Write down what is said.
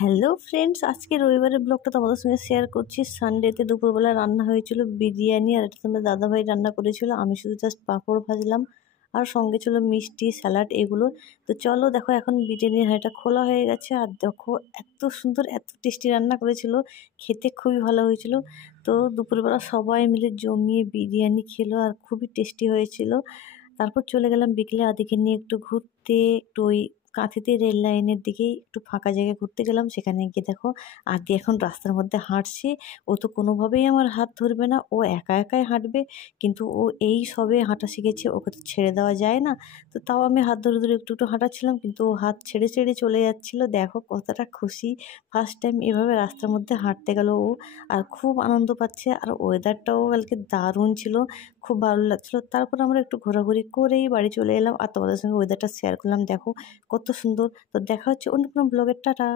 Hello friends, আজকে রবিবারের ব্লগটা তোমাদের সঙ্গে শেয়ার করছি। সানডেতে দুপুরবেলা রান্না হয়েছিল বিরিয়ানি, আর এটা তোমাদের দাদাভাই রান্না করেছিল। আমি শুধু জাস্ট পাঁপড় ভাজলাম, আর সঙ্গে ছিল মিষ্টি, স্যালাড, এগুলো। তো চলো দেখো, এখন বিরিয়ানির হাঁড়িটা খোলা হয়ে গেছে, আর দেখো এত সুন্দর, এত টেস্টি রান্না করেছিল, খেতে খুবই ভালো হয়েছিল। তো দুপুরবেলা সবাই মিলে জমিয়ে বিরিয়ানি খেলো, আর খুবই টেস্টি হয়েছিল। তারপর চলে গেলাম বিকেলে আদিকে নিয়ে একটু ঘুরতে, একটু ওই কাঁথিতে রেল লাইনের দিকে একটু ফাঁকা জায়গায় ঘুরতে গেলাম। সেখানে গিয়ে দেখো আদি এখন রাস্তার মধ্যে হাঁটছে। ও তো কোনোভাবেই আমার হাত ধরবে না, ও একা একাই হাঁটবে। কিন্তু ও এই সবে হাঁটা শিখেছে, ওকে তো ছেড়ে দেওয়া যায় না। তো তাও আমি হাত ধরে ধরে একটু একটু হাঁটাচ্ছিলাম, কিন্তু ও হাত ছেড়ে ছেড়ে চলে যাচ্ছিল। দেখো কতটা খুশি, ফার্স্ট টাইম এভাবে রাস্তার মধ্যে হাঁটতে গেল ও। আর খুব আনন্দ পাচ্ছে, আর ওয়েদারটাও কালকে দারুণ ছিল, খুব ভালো লাগছিল। তারপর আমরা একটু ঘোরাঘুরি করেই বাড়ি চলে এলাম, আর তোমাদের সঙ্গে ওয়েদারটা শেয়ার করলাম। দেখো কত সুন্দর। তো দেখা হচ্ছে অন্য কোনো ব্লগের। টাটা।